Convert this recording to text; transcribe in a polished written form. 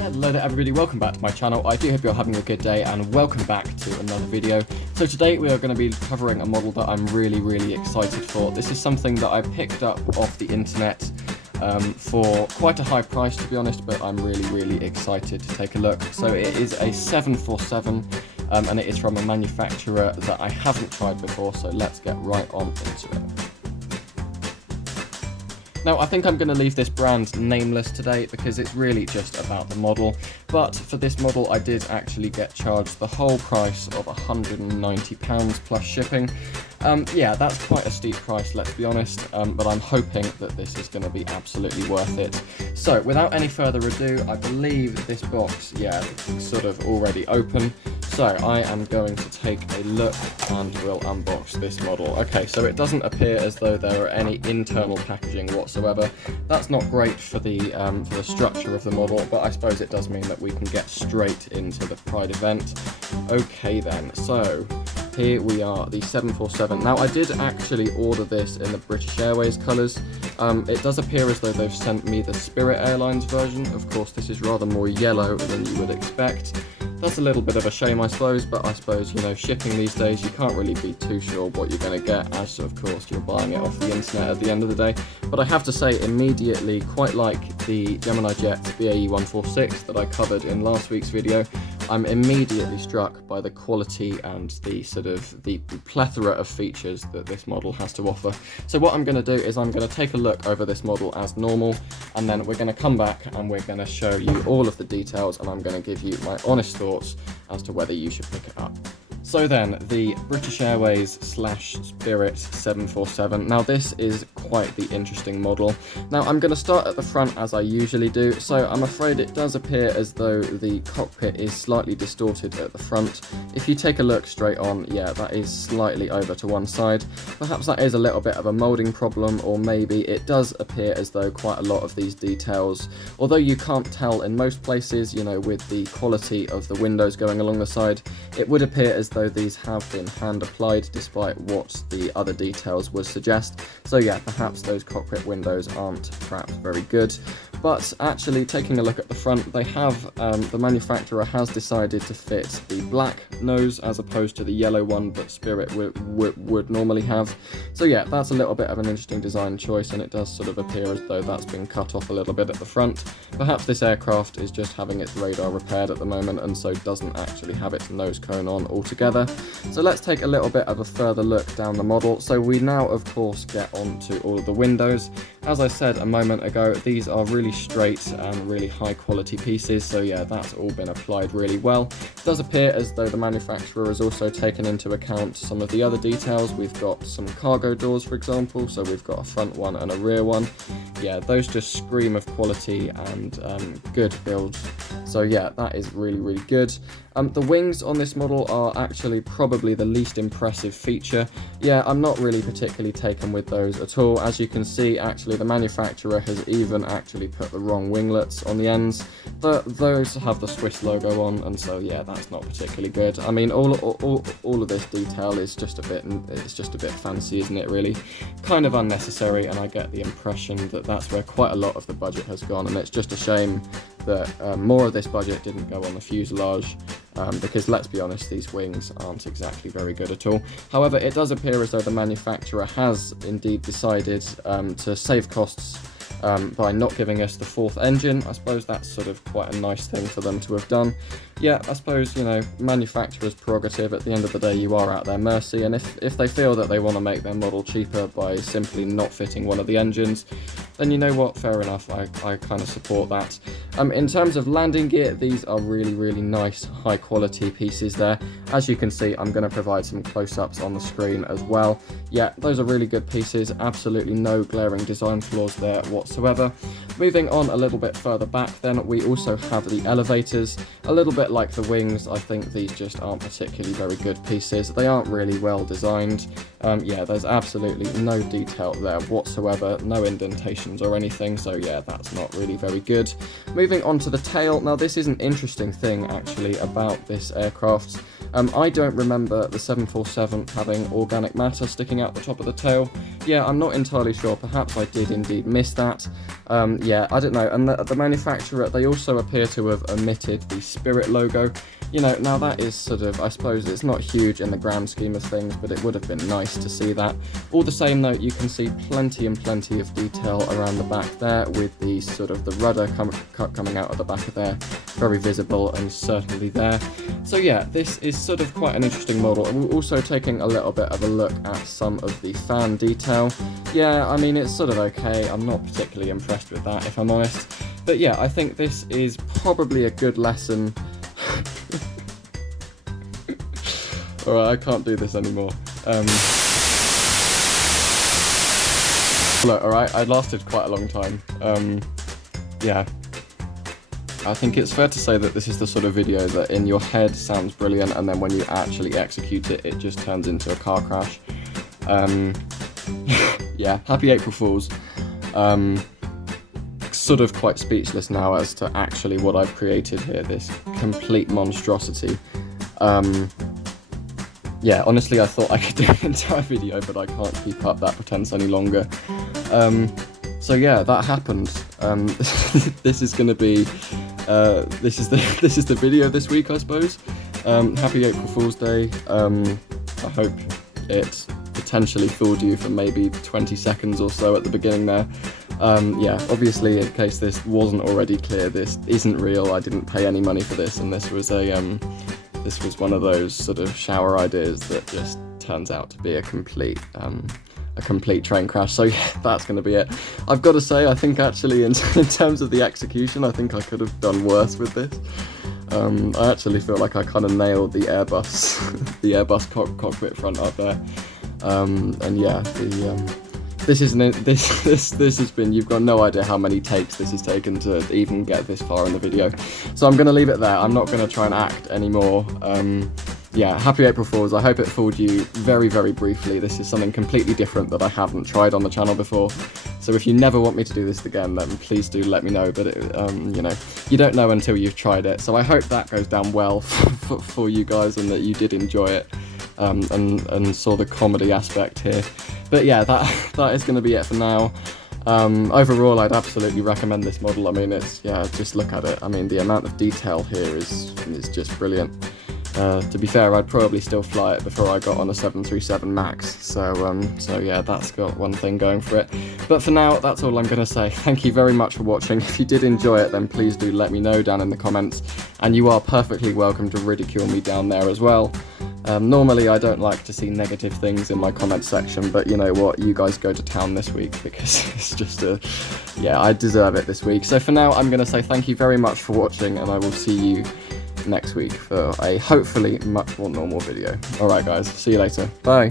Hello there everybody, welcome back to my channel. I do hope you're having a good day and welcome back to another video. So today we are going to be covering a model that I'm really excited for. This is something that I picked up off the internet for quite a high price, to be honest, but I'm really excited to take a look. So it is a 747 and it is from a manufacturer that I haven't tried before, so let's get right on into it. Now, I think I'm going to leave this brand nameless today because it's really just about the model, but for this model I did actually get charged the whole price of £190 plus shipping. Yeah, that's quite a steep price, let's be honest, but I'm hoping that this is going to be absolutely worth it. So, without any further ado, I believe this box, yeah, it's sort of already open. So I am going to take a look and we'll unbox this model. Okay, so it doesn't appear as though there are any internal packaging whatsoever. That's not great for the structure of the model, but I suppose it does mean that we can get straight into the Pride event. Okay then, so here we are, the 747. Now I did actually order this in the British Airways colours. It does appear as though they've sent me the Spirit Airlines version. Of course, this is rather more yellow than you would expect. That's a little bit of a shame, I suppose, but I suppose, you know, shipping these days, you can't really be too sure what you're going to get, as of course you're buying it off the internet at the end of the day. But I have to say, immediately, quite like the Gemini Jet BAE 146 that I covered in last week's video, I'm immediately struck by the quality and the sort of the plethora of features that this model has to offer. So what I'm going to do is I'm going to take a look over this model as normal, and then we're going to come back and we're going to show you all of the details, and I'm going to give you my honest thoughts as to whether you should pick it up. So then, the British Airways / Spirit 747. Now this is quite the interesting model. Now I'm going to start at the front as I usually do, so I'm afraid it does appear as though the cockpit is slightly distorted at the front. If you take a look straight on, yeah, that is slightly over to one side. Perhaps that is a little bit of a moulding problem, or maybe it does appear as though quite a lot of these details, although you can't tell in most places, you know, with the quality of the windows going along the side, it would appear as though these have been hand applied despite what the other details would suggest. So yeah, perhaps those cockpit windows aren't perhaps very good. But actually, taking a look at the front, they have, the manufacturer has decided to fit the black nose as opposed to the yellow one that Spirit would normally have. So yeah, that's a little bit of an interesting design choice, and it does sort of appear as though that's been cut off a little bit at the front. Perhaps this aircraft is just having its radar repaired at the moment, and so doesn't actually have its nose cone on altogether. So let's take a little bit of a further look down the model. So we now, of course, get onto all of the windows. As I said a moment ago, these are really straight and really high quality pieces, so yeah, that's all been applied really well. It does appear as though the manufacturer has also taken into account some of the other details. We've got some cargo doors, for example, so we've got a front one and a rear one. Yeah, those just scream of quality and good build. So yeah, that is really good. The wings on this model are actually probably the least impressive feature. Yeah, I'm not really particularly taken with those at all. As you can see, actually the manufacturer has even actually put the wrong winglets on the ends. Those have the Swiss logo on, and so yeah, that's not particularly good. I mean, all of this detail is just a bit fancy, isn't it, really? Kind of unnecessary, and I get the impression that that's where quite a lot of the budget has gone, and it's just a shame that more of this budget didn't go on the fuselage, because let's be honest, these wings aren't exactly very good at all. However, it does appear as though the manufacturer has indeed decided to save costs by not giving us the fourth engine. I suppose that's sort of quite a nice thing for them to have done. Yeah, I suppose, you know, manufacturer's prerogative. At the end of the day, you are at their mercy, and if they feel that they want to make their model cheaper by simply not fitting one of the engines, then you know what, fair enough, I kind of support that. In terms of landing gear, these are really nice, high quality pieces there. As you can see, I'm going to provide some close-ups on the screen as well. Yeah, those are really good pieces, absolutely no glaring design flaws there whatsoever. Moving on a little bit further back then, we also have the elevators. A little bit like the wings, I think these just aren't particularly very good pieces. They aren't really well designed. Yeah, there's absolutely no detail there whatsoever, no indentations or anything, so yeah, that's not really very good. Moving on to the tail, now this is an interesting thing actually about this aircraft. I don't remember the 747 having organic matter sticking out the top of the tail. Yeah, I'm not entirely sure. Perhaps I did indeed miss that. Yeah, I don't know. And the manufacturer, they also appear to have omitted the Spirit logo. You know, now that is sort of, I suppose it's not huge in the grand scheme of things, but it would have been nice to see that. All the same though, you can see plenty and plenty of detail around the back there, with the sort of the rudder coming out of the back of there, very visible and certainly there. So yeah, this is sort of quite an interesting model. And we're also taking a little bit of a look at some of the fan detail. Yeah, I mean, it's sort of okay. I'm not particularly impressed with that, if I'm honest. But yeah, I think this is probably a good lesson. Alright, I can't do this anymore. Look, alright, I lasted quite a long time. Yeah. I think it's fair to say that this is the sort of video that in your head sounds brilliant, and then when you actually execute it, it just turns into a car crash. Yeah, happy April Fools. Sort of quite speechless now as to actually what I've created here, this complete monstrosity. Yeah, honestly, I thought I could do an entire video, but I can't keep up that pretense any longer. So yeah, that happened. This is going to be, this is the video this week, I suppose. Happy April Fool's Day. I hope it potentially fooled you for maybe 20 seconds or so at the beginning there. Yeah, obviously, in case this wasn't already clear, this isn't real. I didn't pay any money for this, and this was this was one of those sort of shower ideas that just turns out to be a complete train crash. So yeah, that's going to be it. I've got to say, I think actually in terms of the execution, I think I could have done worse with this. I actually feel like I kind of nailed the Airbus, the Airbus cockpit front up there. And yeah, this has been, you've got no idea how many takes this has taken to even get this far in the video. So I'm going to leave it there. I'm not going to try and act anymore. Yeah, happy April Fools. I hope it fooled you very, very briefly. This is something completely different that I haven't tried on the channel before. So if you never want me to do this again, then please do let me know. But it, you know, you don't know until you've tried it. So I hope that goes down well for you guys, and that you did enjoy it. And saw the comedy aspect here. But yeah, that is going to be it for now. Overall, I'd absolutely recommend this model. I mean, it's, yeah, just look at it. I mean, the amount of detail here is just brilliant. To be fair, I'd probably still fly it before I got on a 737 MAX. So yeah, that's got one thing going for it. But for now, that's all I'm going to say. Thank you very much for watching. If you did enjoy it, then please do let me know down in the comments. And you are perfectly welcome to ridicule me down there as well. Normally I don't like to see negative things in my comment section, but you know what, you guys go to town this week, because it's just yeah, I deserve it this week. So for now, I'm going to say thank you very much for watching, and I will see you next week for a hopefully much more normal video. Alright guys, see you later. Bye.